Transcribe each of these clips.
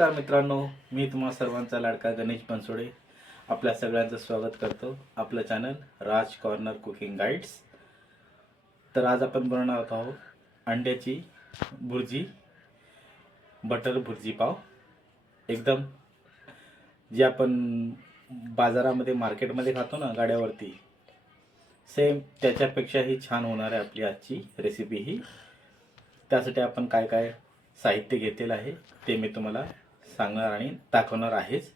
नमस्कार मित्रांनो मी तुम्हा सर्वांचा लाडका गणेश बनसोडे. आपल्या सगळ्यांचं स्वागत करतो आपलं channel Raj corner cooking guides तर आज आपण बनवणार आहोत अंड्याची भुर्जी बटर भुर्जी पाव. एकदम जे आपण बाजारामध्ये मार्केटमध्ये खातो ना गाड्यावरती सेम त्याच्यापेक्षाही छान होणार आहे आपली आजची रेसिपी ही. त्यासाठी आपण काय काय साहित्य घेतलेलं आहे ते मी तुम्हाला सांगणार आणि दाखवणार आहेच.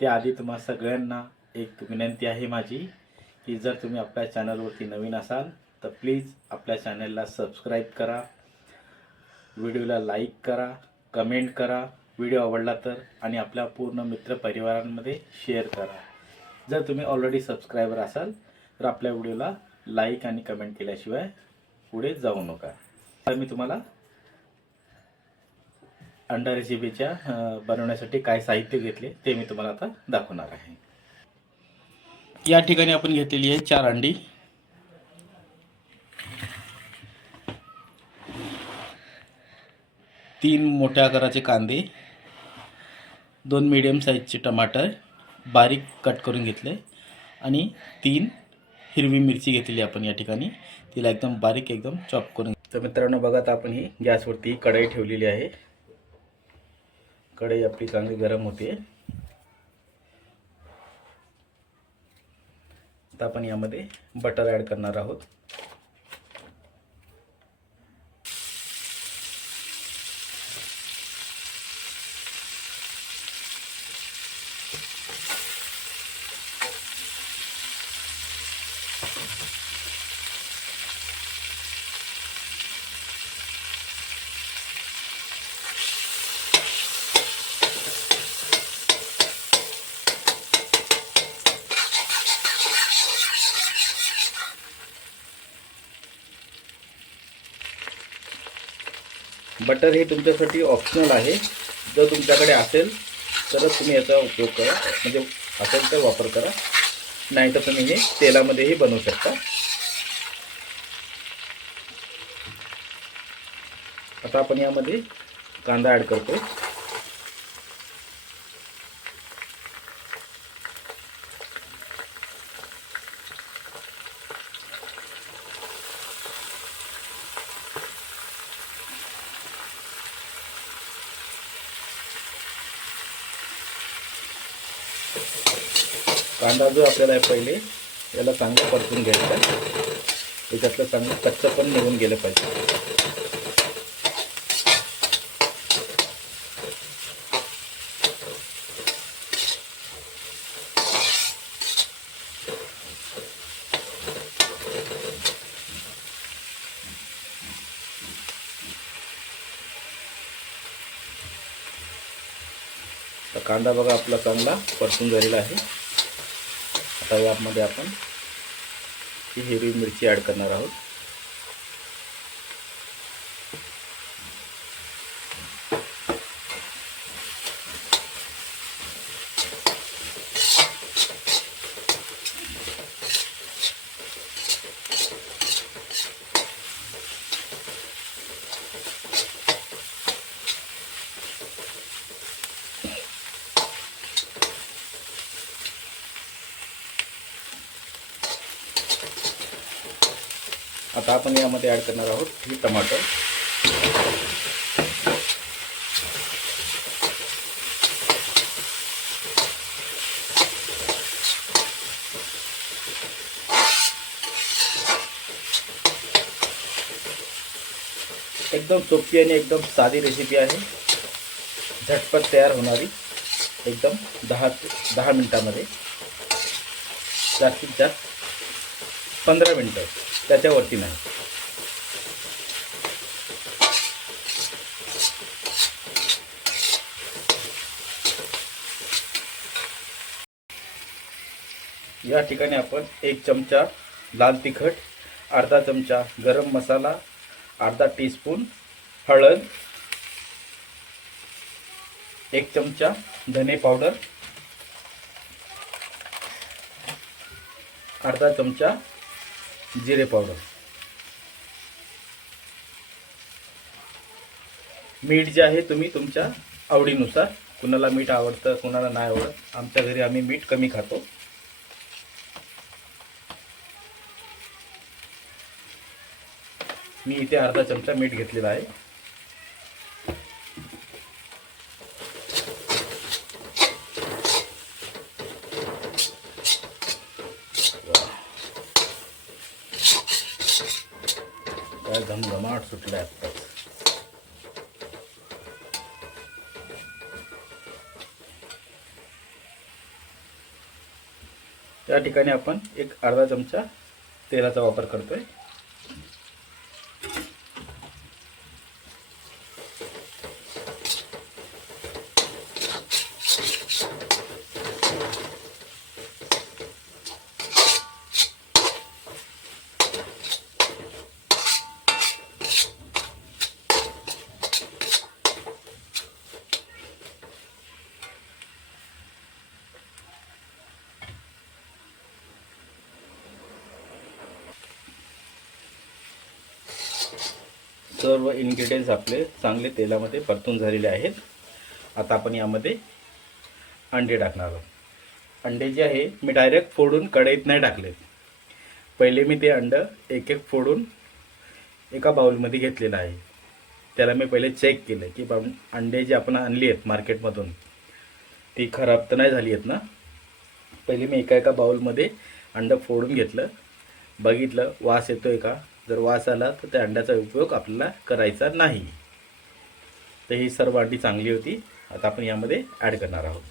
त्याआधी तुम्हा सगळ्यांना एक विनंती आहे माझी की जर तुम्ही आपल्या चॅनलवरती नवीन असाल तर प्लीज आपल्या चॅनलला सबस्क्राईब करा व्हिडिओला लाईक करा कमेंट करा व्हिडिओ आवडला तर आणि आपल्या पूर्ण मित्रपरिवारांमध्ये शेअर करा. जर तुम्ही ऑलरेडी सबस्क्रायबर असाल तर आपल्या व्हिडिओला लाईक आणि कमेंट केल्याशिवाय पुढे जाऊ नका. तर मी तुम्हाला अंडा रेसिपीच्या बनवण्यासाठी काय साहित्य घेतले ते मी तुम्हाला आता दाखवणार आहे. या ठिकाणी आपण घेतलेली आहे चार अंडी. तीन मोठ्या आकाराचे कांदे दोन मीडियम साईजचे टमाटर बारीक कट करून घेतले आणि तीन हिरवी मिरची घेतलेली आपण या ठिकाणी. तिला एकदम बारीक एकदम चॉप करून. तर मित्रांनो बघा आता आपण ही गॅसवरती कढई ठेवलेली आहे. कढई आपली चांगली गरम होते. आता आपण यामध्ये बटर ॲड करणार आहोत. बटर हे तुमच्यासाठी ऑप्शनल आहे. जर तुमच्याकडे असेल तरच तुम्ही याचा उपयोग करा. म्हणजे असेल तर वापर करा. नाही तर तुम्ही हे तेलामध्येही बनवू शकता. आता आपण यामध्ये कांदा ॲड करतो कांदा जो आपल्याला आहे पहिले याला चांगलं परतून घ्यायचं आहे. त्याच्यातलं चांगलं कच्चं पण निघून गेलं पाहिजे. कांदा बघा आपला चांगला परतून झालेला आहे. आता यामध्ये आपण ही हिरवी मिरची ॲड करणार आहोत. आता आपण यामध्ये ॲड करणार आहोत ही टमाटर. एकदम सोपी आणि एकदम साधी रेसिपी आहे. झटपट तयार होणारी, एकदम दहा दहा मिनटामध्ये. जास्तीत जास्त पंधरा मिनटं. त्याच्यावरती नाही. या ठिकाणी आपण एक चमचा लाल तिखट अर्धा चमचा गरम मसाला अर्धा टीस्पून हळद एक चमचा धने पावडर अर्धा चमचा जिरे पावडर. मीठ जे आहे तुम्ही तुमच्या आवडीनुसार कुणाला मीठ आवडतं कुणाला नाही आवडत आमच्या घरी आम्ही मीठ कमी खातो. मी इथे अर्धा चमचा मीठ घेतलेला आहे काय घमघमाट सुटलाय आत्ताच त्या ठिकाणी आपण एक अर्धा चमचा तेलाचा वापर करतोय. सर्व इन्ग्रेडियंट्स आपले चांगले तेलामध्ये परतून झालेले आहेत. आता आपण यामध्ये अंडे टाकणार आहोत. अंडे जे आहे मी डायरेक्ट फोडून कढईत नाही टाकले. पहिले मी ते अंडं एक एक फोडून एका बाउलमध्ये घेतलेलं आहे. त्याला मी पहिले चेक केलं की बा अंडे जे आपण आणली आहेत मार्केटमधून ती खराब तर नाही झाली आहेत ना? पहिले मी एका एका बाउलमध्ये अंडं फोडून घेतलं. बघितलं वास येतोय का? जर वास आला तर त्या अंड्याचा उपयोग आपल्याला करायचा नाही. तर ही सर्व अंडी चांगली होती. आता आपण यामध्ये ॲड करणार आहोत.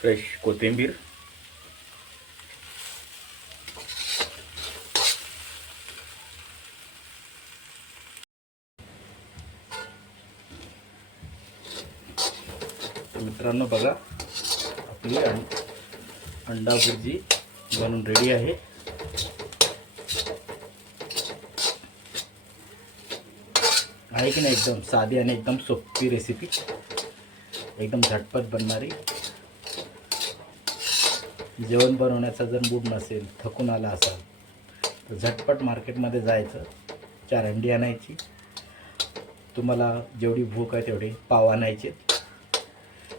फ्रेश कोथिंबीर तर मित्रांनो बघा, आपली अं- अंडा भुर्जी बनून रेडी आहे. आहे की एकदम साधी एकदम सोपी रेसिपी एकदम झटपट बनणारी जेवण बनवण्याचा जर मूड नसेल थकून आला असाल तर झटपट मार्केटमध्ये जायचं चार अंडी आणायची. तुम्हाला जेवढी भूक आहे तेवढी पाव आणायचे.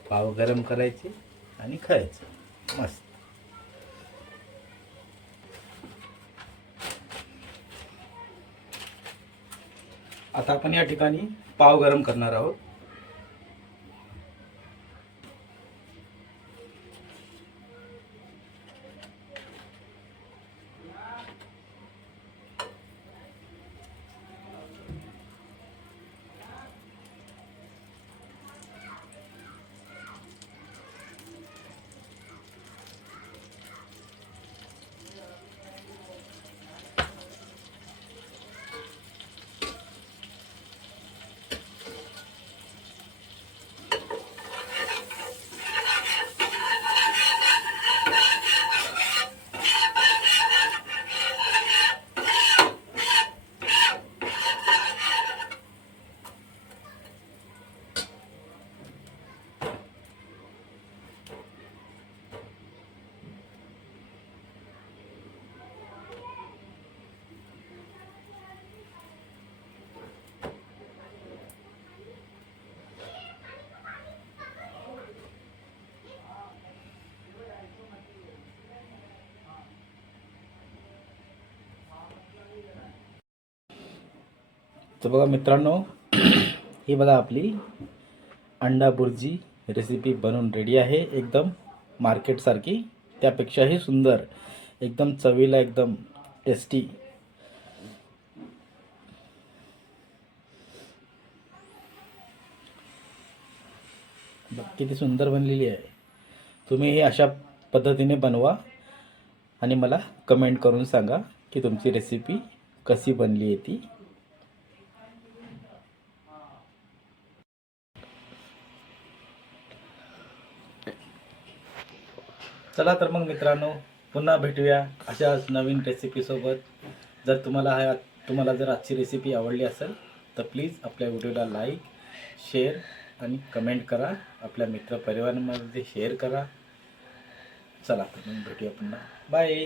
पाव गरम करायचे आणि खायचं. मस्त. आता आपण या ठिकाणी पाव गरम करणार आहोत. तर बघा मित्रांनो ही बघा आपली अंडा बुर्जी रेसिपी बनवून रेडी आहे. एकदम मार्केटसारखी त्यापेक्षाही सुंदर एकदम चवीला एकदम टेस्टी बघ किती सुंदर बनलेली आहे. तुम्ही ही अशा पद्धतीने बनवा आणि मला कमेंट करून सांगा की तुमची रेसिपी कशी बनली आहे ती. चला तर मग मित्रांनो पुन्हा भेटूया अशाच नवीन रेसिपीसोबत जर तुम्हाला हा तुम्हाला जर आजची रेसिपी आवडली असेल तर प्लीज आपल्या व्हिडिओला लाईक शेअर आणि कमेंट करा. आपल्या मित्रपरिवारामध्ये शेअर करा. चला तर मग भेटूया पुन्हा. बाय